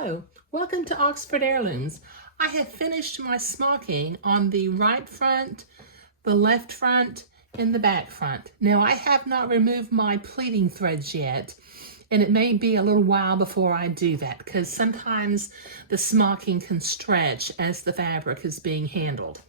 Hello, welcome to Oxford Heirlooms. I have finished my smocking on the right front, the left front, and the back front. Now I have not removed my pleating threads yet, and it may be a little while before I do that because sometimes the smocking can stretch as the fabric is being handled.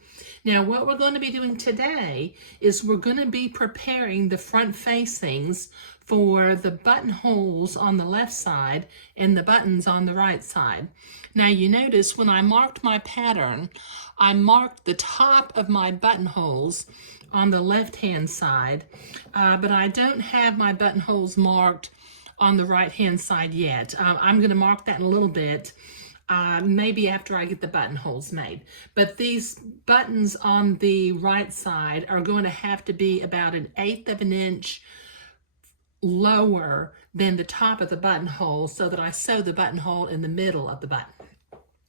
Now what we're going to be doing today is we're going to be preparing the front facings for the buttonholes on the left side and the buttons on the right side. Now you notice when I marked my pattern, I marked the top of my buttonholes on the left hand side, but I don't have my buttonholes marked on the right hand side yet. I'm going to mark that in a little bit. Maybe after I get the buttonholes made. But these buttons on the right side are going to have to be about 1/8 of an inch lower than the top of the buttonhole so that I sew the buttonhole in the middle of the button.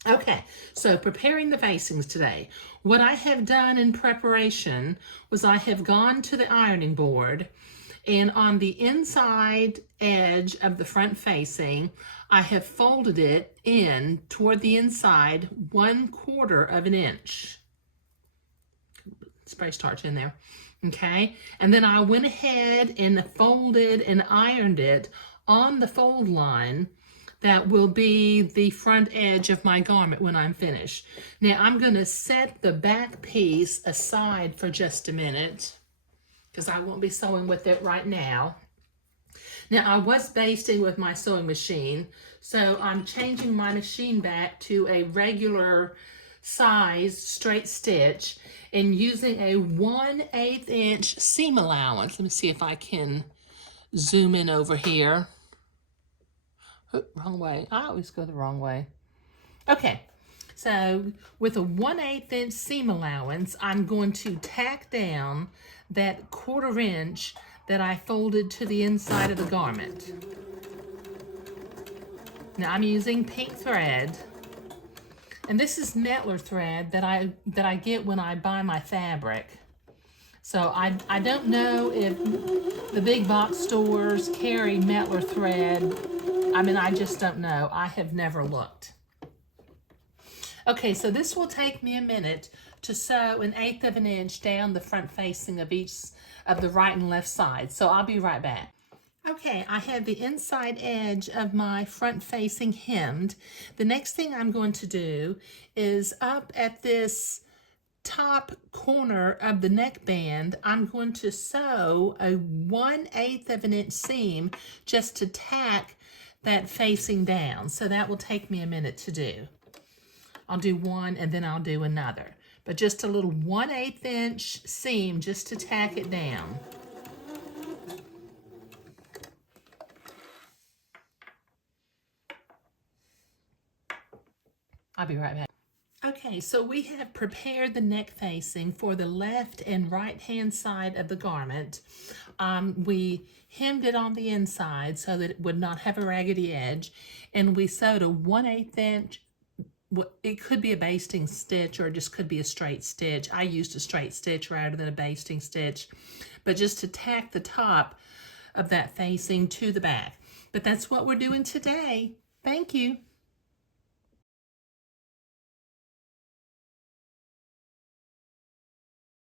Okay, so preparing the facings today. What I have done in preparation was I have gone to the ironing board, and on the inside edge of the front facing, I have folded it in toward the inside 1/4 of an inch. Spray starch in there. Okay, and then I went ahead and folded and ironed it on the fold line that will be the front edge of my garment when I'm finished. Now I'm going to set the back piece aside for just a minute because I won't be sewing with it right now. Now I was basting with my sewing machine, so I'm changing my machine back to a regular size straight stitch and using a 1/8 inch seam allowance. Let me see if I can zoom in over here. Oh, wrong way. I always go the wrong way. Okay, so with a 1/8 inch seam allowance, I'm going to tack down that 1/4 inch that I folded to the inside of the garment. Now I'm using pink thread, and this is Mettler thread that I get when I buy my fabric. So I don't know if the big box stores carry Mettler thread. I mean, I just don't know. I have never looked. Okay, so this will take me a minute to sew 1/8 of an inch down the front facing of each of the right and left side. So I'll be right back. Okay, I have the inside edge of my front facing hemmed. The next thing I'm going to do is up at this top corner of the neckband, I'm going to sew a 1/8 of an inch seam just to tack that facing down. So that will take me a minute to do. I'll do one and then I'll do another. But just a little 1/8 inch seam just to tack it down. I'll be right back. Okay, so we have prepared the neck facing for the left and right hand side of the garment. We hemmed it on the inside so that it would not have a raggedy edge, and we sewed a 1/8 inch. It could be a basting stitch or it just could be a straight stitch. I used a straight stitch rather than a basting stitch, but just to tack the top of that facing to the back. But that's what we're doing today. Thank you.